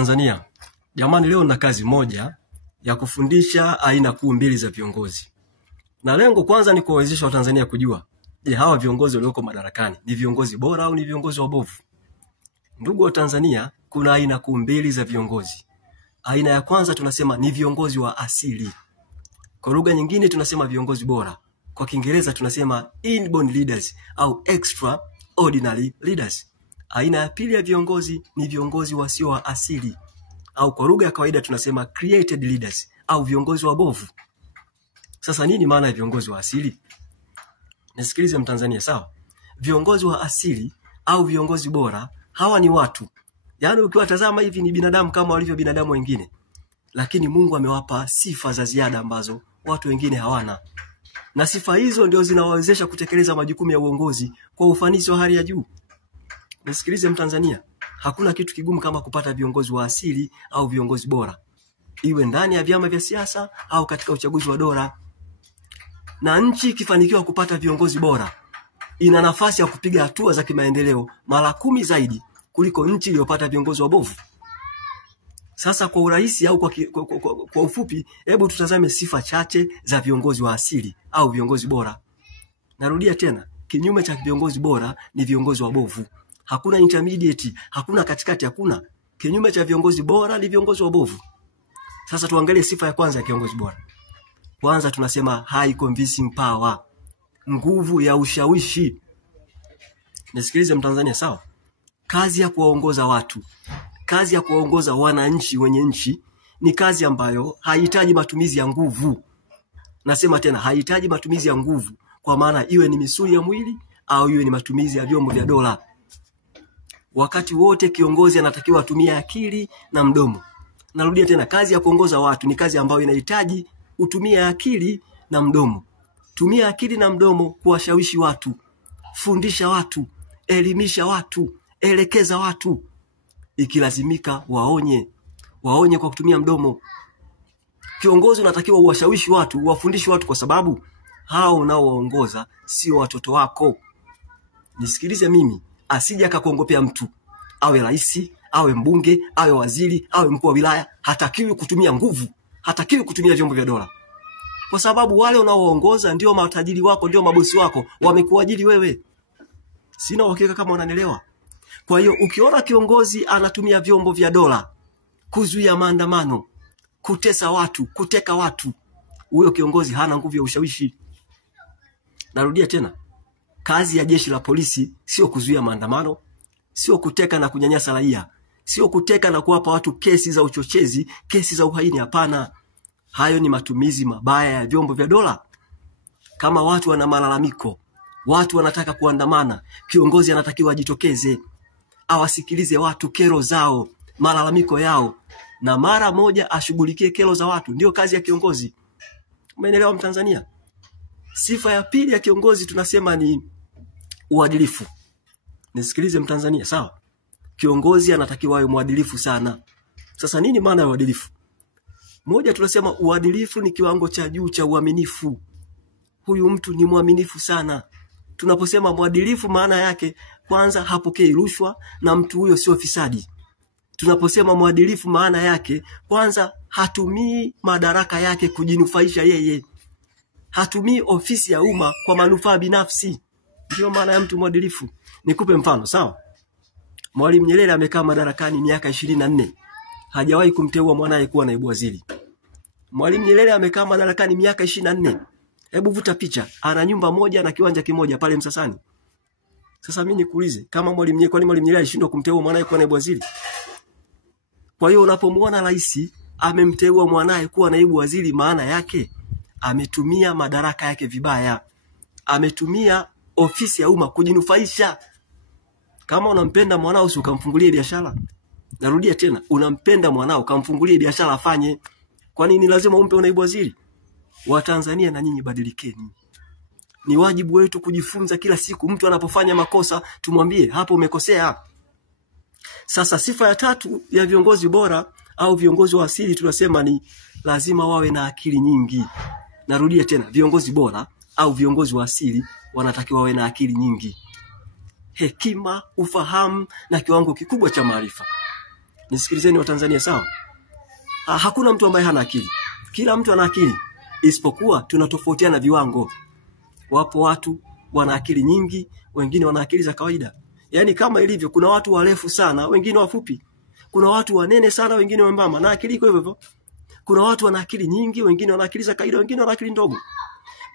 Tanzania. Jamani, leo na kazi moja ya kufundisha aina kuu mbili za viongozi. Na lengo kwanza ni kuwawezesha Watanzania kujua, je, hawa viongozi walioko madarakani ni viongozi bora au ni viongozi wabovu? Ndugu wa Tanzania, kuna aina kuu mbili za viongozi. Aina ya kwanza tunasema ni viongozi wa asili. Kwa lugha nyingine tunasema viongozi bora. Kwa Kiingereza tunasema inborn leaders au extraordinary leaders. Aina ya pili ya viongozi ni viongozi wasio wa asili, au kwa lugha ya kawaida tunasema created leaders au viongozi wabovu. Sasa nini maana ya viongozi wa asili? Nisikilize Mtanzania, sawa? Viongozi wa asili au viongozi bora, hawa ni watu. Yaani ukiwatazama hivi ni binadamu kama walivyo binadamu wengine. Lakini Mungu amewapa sifa za ziada ambazo watu wengine hawana. Na sifa hizo ndio zinawawezesha kutekeleza majukumu ya uongozi kwa ufanisi wa hali ya juu. Nisikilize Mtanzania, hakuna kitu kigumu kama kupata viongozi wa asili au viongozi bora. Iwe ndani ya vyama vya siasa au katika uchaguzi wa dola. Na nchi ikifanikiwa kupata viongozi bora, ina nafasi ya kupiga hatua za kimaendeleo mara 10 zaidi kuliko nchi iliyopata viongozi wabovu. Sasa kwa urahisi au kwa ufupi, hebu tutazame sifa chache za viongozi wa asili au viongozi bora. Narudia tena, kinyume cha viongozi bora ni viongozi wabovu. Hakuna intermediate, hakuna katikati, hakuna. Kinyume cha viongozi bora ni viongozi wabovu. Sasa tuangalie sifa ya kwanza ya kiongozi bora. Kwanza tunasema high convincing power, nguvu ya ushawishi. Nisikilize Mtanzania, sawa? Kazi ya kuwaongoza watu, kazi ya kuwaongoza wananchi wenye nchi ni kazi ambayo haihitaji matumizi ya nguvu. Nasema tena, haihitaji matumizi ya nguvu, kwa maana iwe ni misuli ya mwili au iwe ni matumizi ya vyombo vya dola. Wakati wote kiongozi anatakiwa atumie akili na mdomo. Narudia tena, kazi ya kuongoza watu ni kazi ambayo inahitaji utumie akili na mdomo. Tumia akili na mdomo kuwashawishi watu, fundisha watu, elimisha watu, elekeza watu. Ikilazimika waonye kwa kutumia mdomo. Kiongozi unatakiwa uwashawishi watu, uwafundishe watu, kwa sababu hao unaowaongoza sio watoto wako. Nisikilize mimi, asije akakuongopea mtu. Awe rais, awe mbunge, awe waziri, awe mkuu wa wilaya, hatakiwi kutumia nguvu, hatakiwi kutumia vyombo vya dola. Kwa sababu wale unaowaongoza ndio matajiri wako, ndio mabosi wako, wamekuajiri wewe. Sina uhakika kama unanielewa. Kwa hiyo ukiona kiongozi anatumia vyombo vya dola kuzuia maandamano, kutesa watu, kuteka watu, huyo kiongozi hana nguvu ya ushawishi. Narudia tena, kazi ya jeshi la polisi sio kuzuia maandamano, sio kuteka na kunyanyasa raia, sio kuteka na kuwapa watu kesi za uchochezi, kesi za uhaini, hapana. Hayo ni matumizi mabaya ya vyombo vya dola. Kama watu wana malalamiko, watu wanataka kuandamana, kiongozi anatakiwa ajitokeze, awasikilize watu, kero zao, malalamiko yao, na mara moja ashughulikie kero za watu. Ndio kazi ya kiongozi. Umeelewa Mtanzania? Sifa ya pili ya kiongozi tunasema ni uadilifu. Nisikilize Mtanzania, sawa? Kiongozi anatakiwa awe mwadilifu sana. Sasa nini maana ya uadilifu? Moja, tunasema uadilifu ni kiwango cha juu cha uaminifu. Huyu mtu ni mwaminifu sana. Tunaposema mwadilifu, maana yake kwanza hapokei rushwa na mtu huyo sio fisadi. Tunaposema mwadilifu, maana yake kwanza hatumii madaraka yake kujinufaisha yeye. Hatumii ofisi ya umma kwa manufaa binafsi. Ndio maana ya mtu mwadilifu. Nikupe mfano, sawa? Mwalimu Nyerere amekaa madarakani miaka 24. Hajawahi kumteua mwanae kuwa naibu waziri. Mwalimu Nyerere amekaa madarakani miaka 24. Hebu vuta picha, ana nyumba moja na kiwanja kimoja pale Msasani. Sasa mimi nikuulize, kama Mwalimu Nyerere alishindwa kumteua mwanae kuwa naibu waziri? Kwa hiyo unapomuona rais amemteua mwanae kuwa naibu waziri, maana yake ametumia madaraka yake vibaya. Ametumia ofisi ya umma kujinufaisha. Kama unampenda mwanao usikamfungulie biashara. Narudia tena, unampenda mwanao kamfungulie biashara afanye. Kwa nini lazima umpe naibu waziri? Watanzania na nyinyi badilikeni. Ni wajibu wetu kujifunza kila siku. Mtu anapofanya makosa tumwambie hapo umekosea. Sasa sifa ya tatu ya viongozi bora au viongozi wa asili tunasema ni lazima wawe na akili nyingi. Narudia tena, viongozi bora au viongozi wa asili wanatakiwa wawe na akili nyingi. Hekima, ufahamu na kiwango kikubwa cha maarifa. Nisikilizeni Watanzania, sawa? Hakuna mtu ambaye hana akili. Kila mtu ana akili, isipokuwa tunatofautiana viwango. Wapo watu wana akili nyingi, wengine wana akili za kawaida. Yaani kama ilivyo, kuna watu warefu sana, wengine wafupi. Kuna watu wanene sana, wengine wembamba, na akili iko hivyo hivyo. Kuna watu wana akili nyingi, wengine wana akili za kawaida, wengine wana akili ndogo.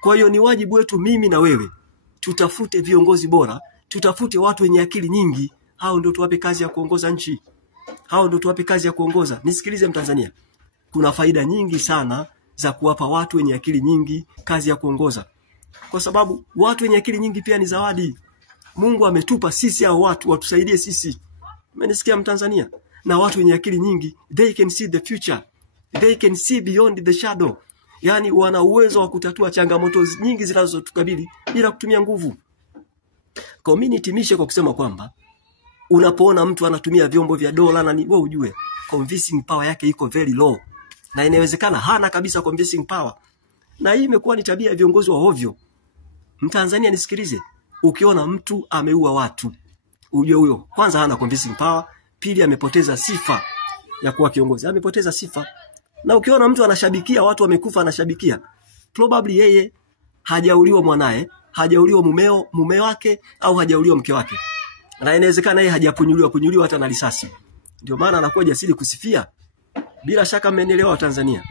Kwa hiyo ni wajibu wetu mimi na wewe, tutafute viongozi bora, tutafute watu wenye akili nyingi. Hao ndio tuwape kazi ya kuongoza nchi. Hao ndio tuwape kazi ya kuongoza. Nisikilize Mtanzania. Kuna faida nyingi sana za kuwapa watu wenye akili nyingi kazi ya kuongoza. Kwa sababu watu wenye akili nyingi pia ni zawadi. Mungu ametupa sisi hao watu watusaidie sisi. Umenisikia Mtanzania? Na watu wenye akili nyingi, they can see the future. They can see beyond the shadow. Yaani wana uwezo wa kutatua changamoto nyingi zinazotukabili bila kutumia nguvu. Kwa mimi nitimishe kwa kusema kwamba unapoona mtu anatumia vyombo vya dola na wewe ujue convincing power yake iko very low. Na inawezekana hana kabisa convincing power. Na hii imekuwa ni tabia ya viongozi wa ovyo. Mtanzania nisikilize, ukiona mtu ameua watu, ujue huyo kwanza hana convincing power, pili amepoteza sifa ya kuwa kiongozi. Amepoteza sifa. Na ukiona mtu anashabikia watu wamekufa anashabikia, probably yeye hajauliwa mwanae, hajauliwa mume wake au hajauliwa mke wake. Na inawezekana yeye hajapunyuliwa hata na risasi. Ndio maana anakuwa jasiri kusifia. Bila shaka mmenielewa Tanzania.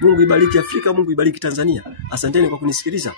Mungu ibariki Afrika, Mungu ibariki Tanzania. Asanteni kwa kunisikiliza.